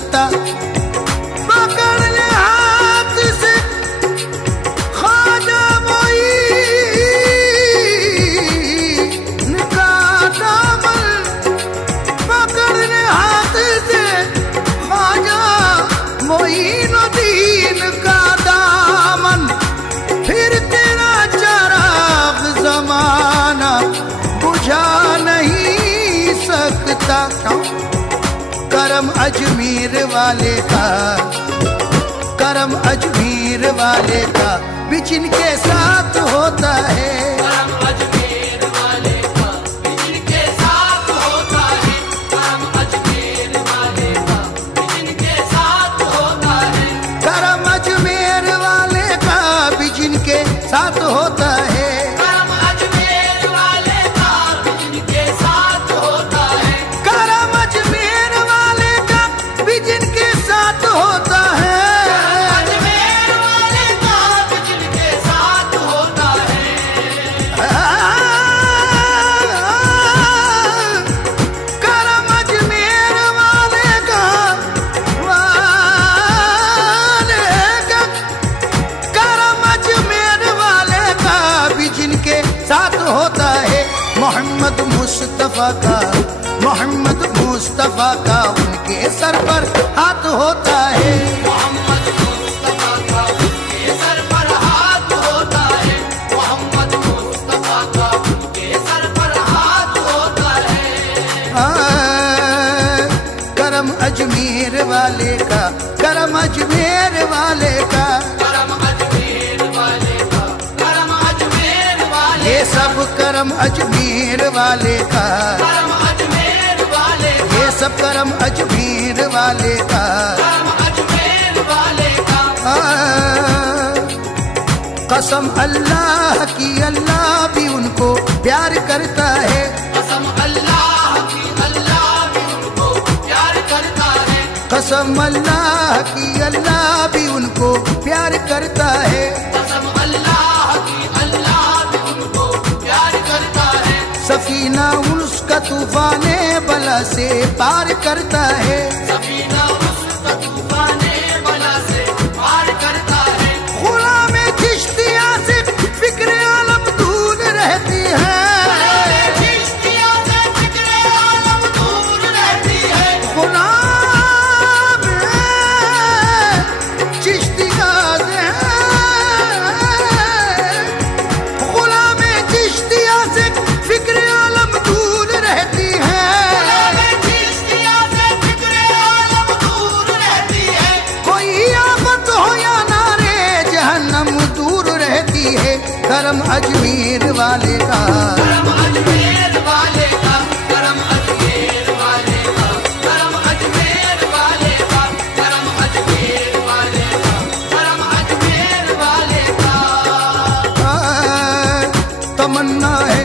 सकता। पकड़ ले हाथ से ख्वाजा मोईन का दामन, पकड़ ले हाथ से ख्वाजा मोईनुद्दीन का दामन, फिर तेरा चराग ज़माना बुझा नहीं सकता। करम अजमेर वाले का, करम अजमेर वाले का भी जिनके साथ होता है। करम अजमेर वाले का भी जिनके साथ होता है। करम अजमेर वाले का भी जिनके साथ होता है। करम अजमेर वाले का भी जिनके साथ होता है। करम अजमेर वाले का भी जिनके साथ होता है। करम अजमेर वाले का भी जिनके साथ होता है। अजमेर वाले का भी जिनके साथ होता है। करम अजमेर वाले का, करम अजमेर वाले का भी जिनके साथ होता है। मोहम्मद मुस्तफा का, मोहम्मद मुस्तफा का उनके सर पर हाथ होता है। मोहम्मद मुस्तफा का उनके सर पर हाथ होता है। मोहम्मद मुस्तफा का उनके सर पर हाथ होता है। करम अजमेर वाले का, करम अजमेर वाले का, करम अजमेर वाले का, करम अजमेर वाले ये सब करम अजमेर वाले का, करम अजमेर वाले का, ये सब करम अजमेर वाले का। करम अजमेर वाले का। कसम अल्लाह की, अल्लाह भी उनको प्यार करता है। कसम अल्लाह की, अल्लाह भी उनको प्यार करता है। कसम अल्लाह की, अल्लाह भी उनको प्यार करता है। कसम अल्लाह की, अल्लाह भी उनको प्यार करता है। सफीना उसका तूफाने बला से पार करता है। सफीना उसका तूफाने बला से पार करता है। गुलाम चिश्तिया से फिक्र आलम दूर रहती है। चिश्तिया से फिक्रे आलम दूर रहती है। गुलाम चिश्तिया से, गुलाम चिश्तिया से फिक्र आलम दूर रहती है। चिश्तिया से फिक्रे आलम दूर रहती है। कोई आफत हो या नारे जहन्नम दूर रहती है। करम अजमेर वाले का, करम अजमेर वाले का, करम अजमेर वाले का, करम अजमेर वाले का, करम अजमेर वाले का, करम अजमेर वाले का। तमन्ना है,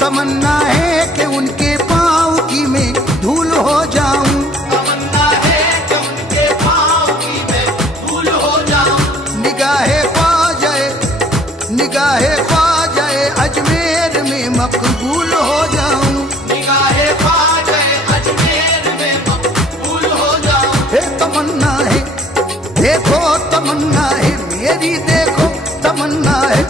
तमन्ना है कि उनके पाँव की मैं धूल हो जाऊं। तमन्ना है कि उनके पाँव की मैं धूल हो जाऊं। निगाहे ख्वाजाए, निगाहे ख्वाजाए अजमेर में मकबूल हो जाऊं। निगाहे ख्वाजा अजमेर में मकबूल हो जाऊं। हे तमन्ना है, देखो तमन्ना है मेरी, देखो तमन्ना है,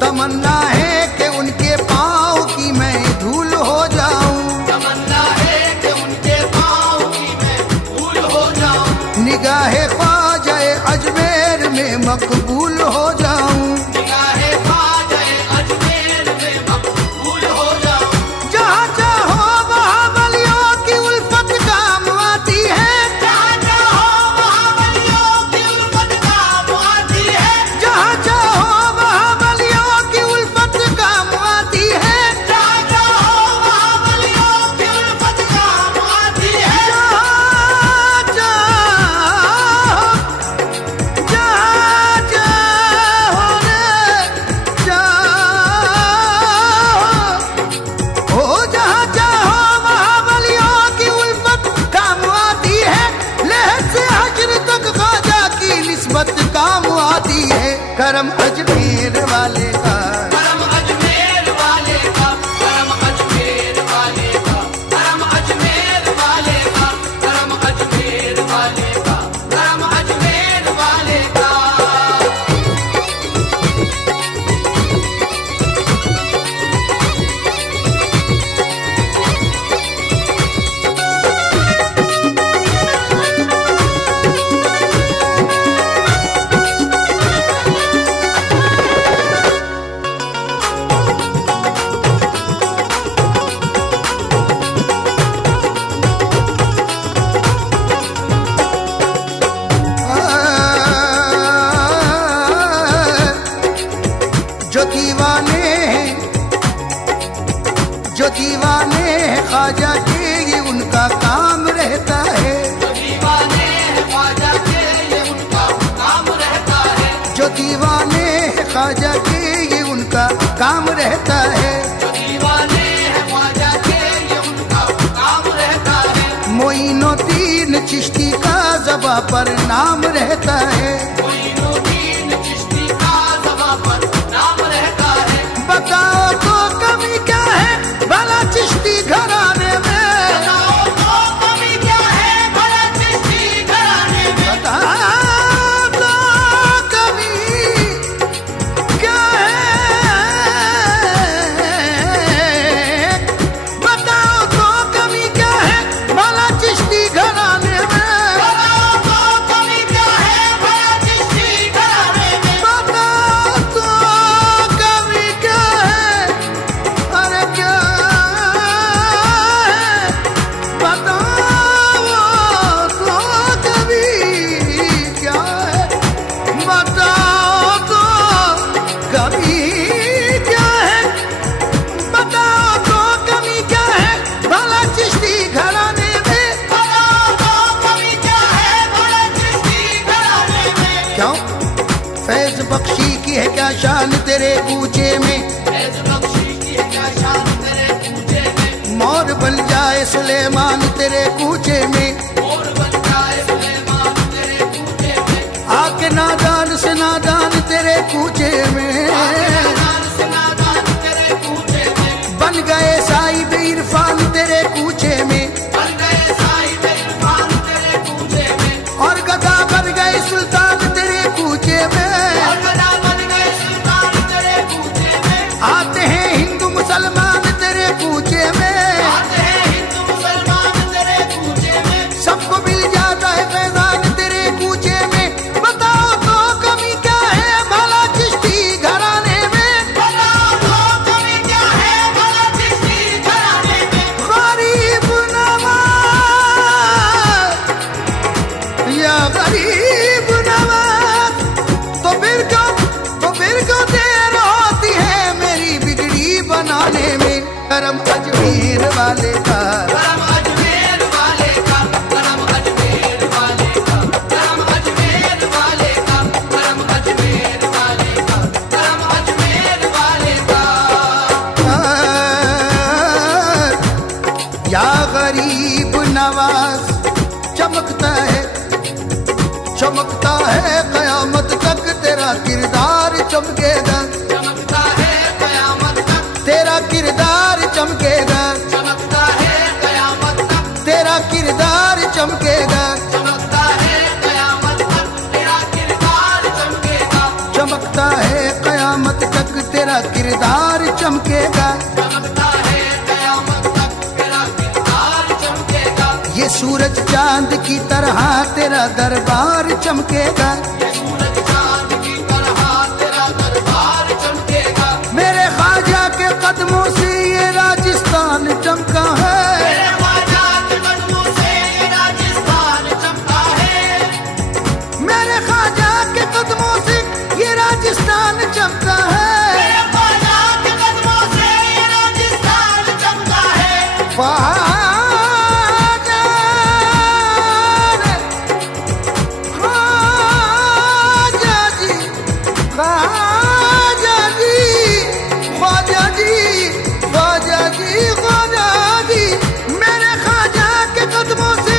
तमन्ना है कि उनके पाँव की मैं धूल हो जाऊं। तमन्ना है कि उनके पाँव की मैं धूल हो जाऊं। निगाहे ख्वाजाए अजमेर में मकबूल हो जाऊं। निगाहे ख्वाजा अजमेर में मकबूल हो जाऊं। जहाँ चाहो वहाँ वलियों की उल्फत काम आती है। जहाँ चाहो वहाँ वलियों की उल्फत काम आती है। जहाँ चाहो वहाँ वलियों की उल्फत काम आती है। जहाँ चाहो वहाँ वलियों की उल्फत काम आती है। जहाँ चाहो, जहाँ चाहो मोइनुद्दीन चिश्ती का ज़बां पर नाम रहता है। मोइनुद्दीन चिश्ती का ज़बां पर नाम रहता है। बताओ तो कमी क्या है भला चिश्ती घराने में, बताओ तो कमी क्या है भला चिश्ती घराने में। बताओ तो कमी क्या है, बताओ तो कमी क्या है भला चिश्ती घराने में, बताओ तो कमी क्या है भला चिश्ती घराने में। बताओ तो कमी क्या है, अरे क्या है, बताओ तो कमी क्या है, बताओ तो कमी क्या है, बताओ तो कमी क्या है भला चिश्ती घराने में। बताओ तो कमी क्या है भला चिश्ती घराने में। क्यों फैज बख्शी की है क्या शान तेरे कूचे में, फैज़ बख्शी की है क्या शान तेरे कूचे में। मोर बन जाए सुलेमान तेरे कूचे में, मोर बन जाए सुलेमान तेरे कूचे में। आके नादान से नादान तेरे कूचे में, नादान से नादान तेरे कूचे में। बन गए साहिब इरफान तेरे कूचे में, बन गए साहिब इरफान तेरे कूचे में। और गदा बन गए सुल्तान तेरे कूचे में। और गदा बन गए सुल्तान तेरे कूचे में। आते हैं हिंदू मुसलमान तेरे कूचे में, आते हैं हिंदू मुसलमान तेरे कूचे में। सबको मिल जाता है फैजान तेरे कूचे में। बताओ तो कमी क्या है भला चिश्ती घराने में, बताओ तो कमी क्या है भला चिश्ती घराने में। गरीब नवाज या गरीब नवाज, तो फिर क्यों देर होती है मेरी बिगड़ी बनाने में। करम अजमेर वाले का, करम अजमेर वाले का, करम अजमेर वाले का, करम अजमेर वाले का, करम अजमेर वाले का, करम अजमेर वाले का। या गरीब नवाज चमकता है कयामत तक तेरा किरदार चमकेगा, चमकता है कयामत तक, तेरा किरदार चमकेगा, चमकता है कयामत तक, तेरा किरदार चमकेगा, चमकता है कयामत तक, तेरा किरदार चमकेगा, चमकता है कयामत तक तेरा किरदार चमकेगा। चमकता है कयामत तक, तेरा किरदार चमकेगा। ये सूरज चांद की तरह तेरा दरबार चमकेगा, ये सूरज चांद की तरह तेरा दरबार चमकेगा। मेरे ख्वाजा के कदमों से ये राजस्थान चमका है, मेरे ख्वाजा के कदमों से ये राजस्थान चमका है। मेरे ख्वाजा के कदमों से ये राजस्थान चमका है। मेरे ख्वाजा के कदमों से ये राजस्थान चमका है। ख्वाजा रे, ख्वाजा जी, ख्वाजा जी, ख्वाजा जी, ख्वाजा जी, ख्वाजा जी, मेरे ख्वाजा के कदमों से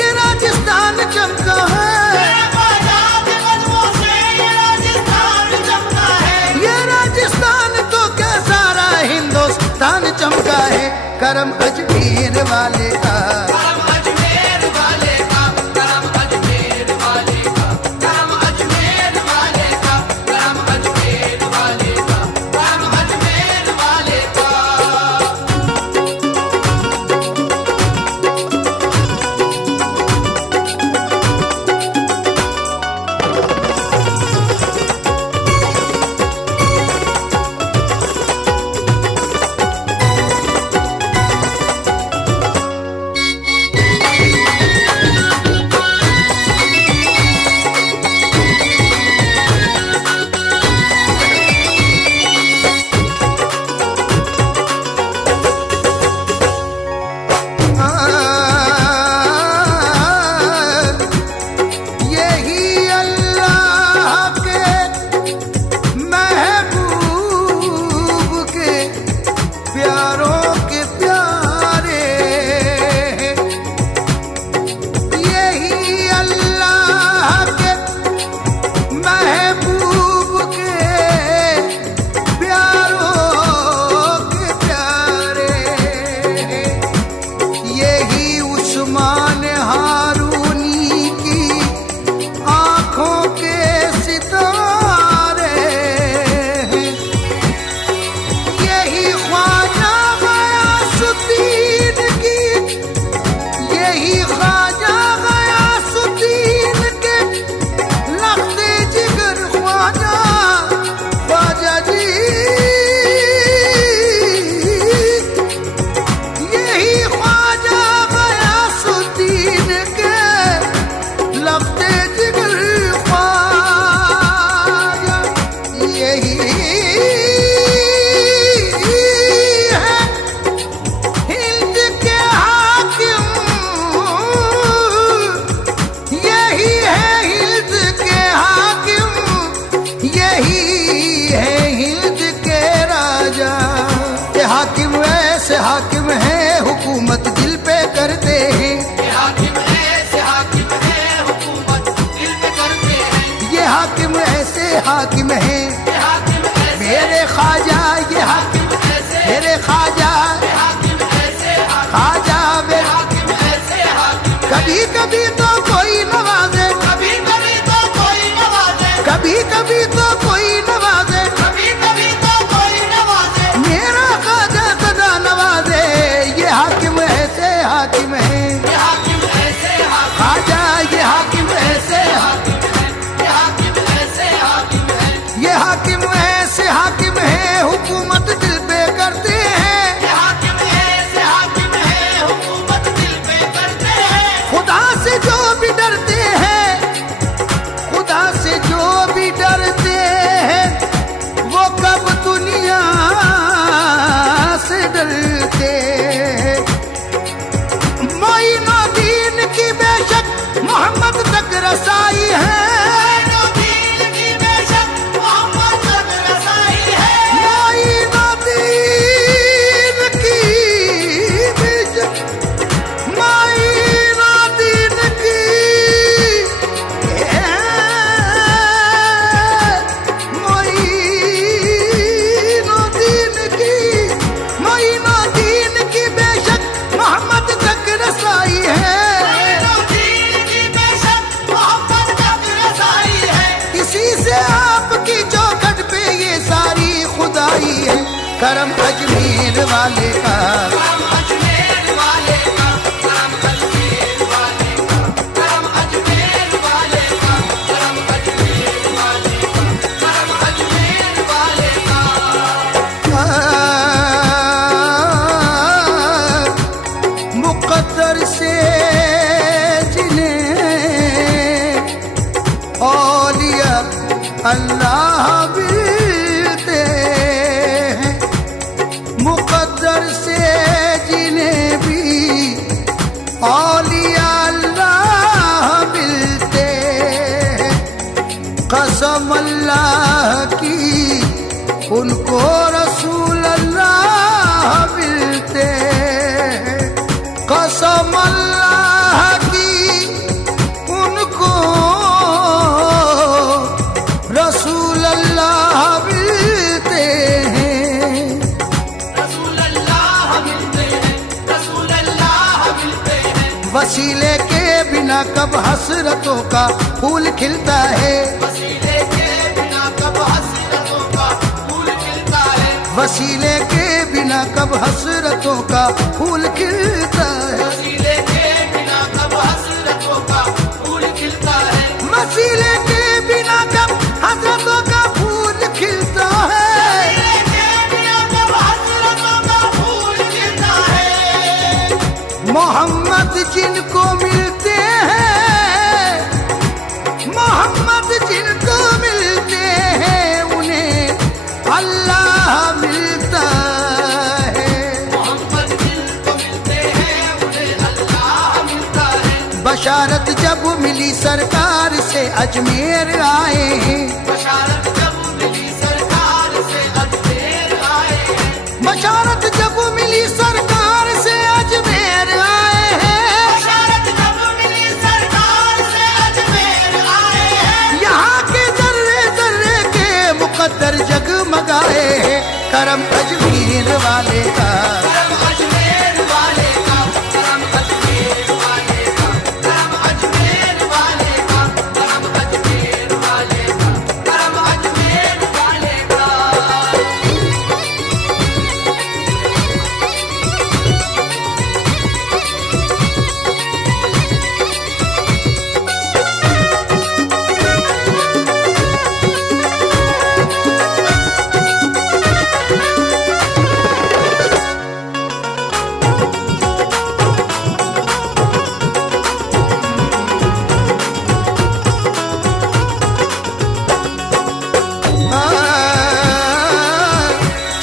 ये राजस्थान चमका है। मेरे ख्वाजा के कदमों से ये राजस्थान चमका है। ये राजस्थान तो क्या सारा हिंदुस्तान चमका है। करम अजमेर वाले का, करम अजमेर वाले का, करम अजमेर वाले का, करम अजमेर वाले का, करम अजमेर वाले का, करम अजमेर वाले का। हाकिम है ये हाकिम ऐसे, मेरे ख्वाजा, ये हाकिम ऐसे, मेरे ख्वाजा, ये हाकिम ऐसे, ख्वाजा मेरे। हाकिम ऐसे, हाकिम कभी कभी तो कोई नवाजे, कभी कभी तो कोई नवाजे, कभी कभी तो कोई नवाजे, कभी कभी तो कोई नवाजे, मेरा ख्वाजा सदा नवाजे। ये हाकिम ऐसे हाकिम है ये हाकिम ऐसे, हाकिम ख्वाजा, ये हाकिम ऐसे ये हाकिम ऐसे, हाकिम है, ये हाकिम ऐसे हाकिम है, हुकूमत दिल पे करते हैं। ये हाकिम ऐसे, हाकिम है, हुकूमत दिल पे करते हैं, खुदा से जो भी डरते हैं, खुदा से जो भी डरते हैं, वो कब दुनिया से डरते हैं। मोइनुद्दीन की बेशक मोहम्मद तक रसाई है, मोइनुद्दीन की बेशक मोहम्मद तक रसाई है, मोइनुद्दीन की बेशक, मोइनुद्दीन की मोइनुद्दीन की बेशक मोहम्मद तक रसाई है। मोइनुद्दीन की बेशक मोहम्मद तक रसाई है, इसी से आपकी चौखट पे ये सारी खुदाई है। करम अजमेर वाले का, करम अजमेर वाले का, करम अजमेर वाले का, करम अजमेर वाले का, करम अजमेर वाले का, करम अजमेर वाले का, मुक़द्दर से जिन्हें औलिया अल्लाह मिलते हैं, मुक़द्दर से जिन्हें भी औलिया अल्लाह मिलते हैं। कसम अल्लाह की उनको रसूल अल्लाह मिलते हैं, कसम अल्लाह की उनको रसूल अल्लाह मिलते हैं। रसूल अल्लाह मिलते हैं, रसूल अल्लाह मिलते हैं, वसीले के बिना कब हसरतों का फूल खिलता है, वसीले के बिना कब हसरतों का फूल खिलता है, वसीले के बिना कब हसरतों का फूल खिलता है, वसीले के बिना कब हसरतों का फूल खिलता है, वसीले के बिना कब हसरतों का फूल खिलता है। वसीले के बिना कब हसरतों का फूल खिलता है, मोहम्मद जिनको मिलते हैं, मोहम्मद जिनको मिलते हैं, उन्हें अल्लाह मिलता है। मोहम्मद जिनको मिलते हैं, उन्हें अल्लाह मिलता है, बशारत जब मिली सरकार से अजमेर आए हैं, बशारत जब मिली सरकार से अजमेर आए हैं, बशारत जब मिली सरकार से अजमेर आए हैं। बशारत जब मिली सरकार से अजमेर आए हैं, यहाँ के जर्रे जर्रे के मुकद्दर जगमगाए हैं। करम अजमेर वाले का, करम अजमेर वाले का, करम अजमेर वाले का, करम अजमेर वाले का, करम अजमेर वाले का, करम अजमेर वाले का।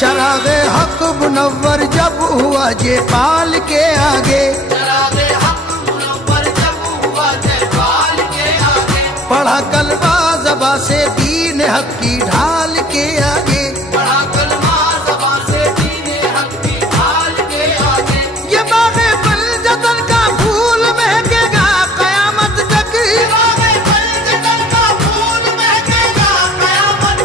चरागे हक मुनव्वर जब हुआ जयपाल के आगे, चरागे हक मुनव्वर जब हुआ जयपाल के आगे, पढ़ा कलमा ज़बा से दीन हक की ढाल के आगे। पढ़ा कलमा ज़बां से दीने हक की ढाल के आगे, ये बाग़े बलजतन का फूल महकेगा कयामत तक, बाग़े बलजतन का फूल महकेगा कयामत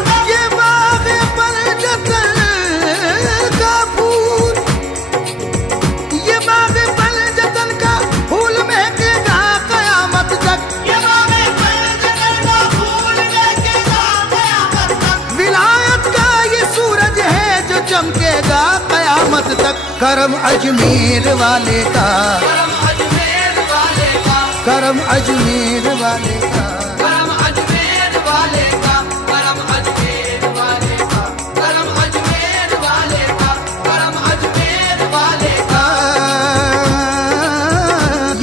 करम अजमेर वाले का, करम अजमेर वाले का, करम अजमेर वाले का। करम अजमेर वाले का, करम अजमेर वाले का, करम अजमेर वाले का, करम अजमेर वाले का।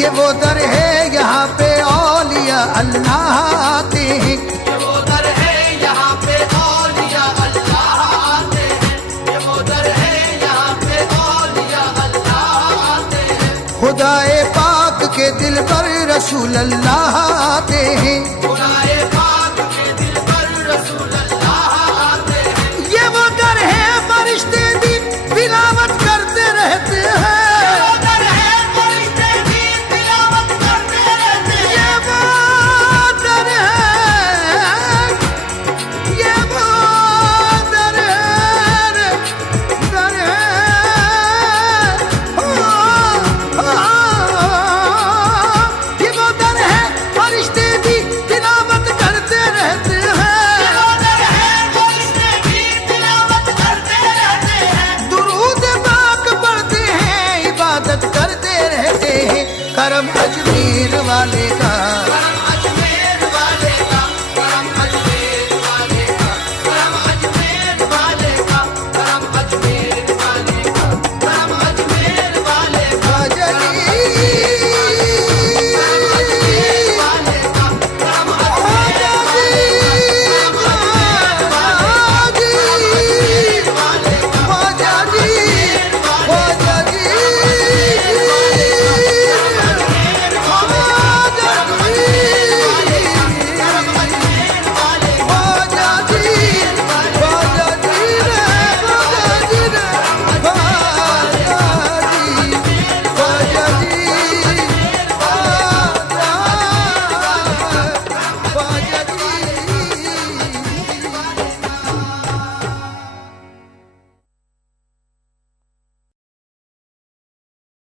ये वो दर है यहाँ पे औलिया अल्लाह आते हैं, ये वो दर है यहाँ पे औलिया अल्लाह आते हैं, ये वो दर है यहाँ पे औलिया अल्लाह आते हैं। खुदाए पाक के दिल पर रसूल अल्लाह आते हैं, खुदाए पाक के दिल पर रसूल अल्लाह आते हैं। ये वो दर है फरिश्ते भी तिलावत करते रहते हैं, ये वो दर है फरिश्ते भी तिलावत करते रहते हैं। ये वो दर है, ये वो दर है, दर है। ये वो दर है फरिश्ते भी तिलावत करते रहते हैं, ये वो दर है फरिश्ते भी तिलावत करते रहते हैं। दुरूद पाक पढ़ते हैं, इबादत करते रहते हैं। करम अजमेर वाले का,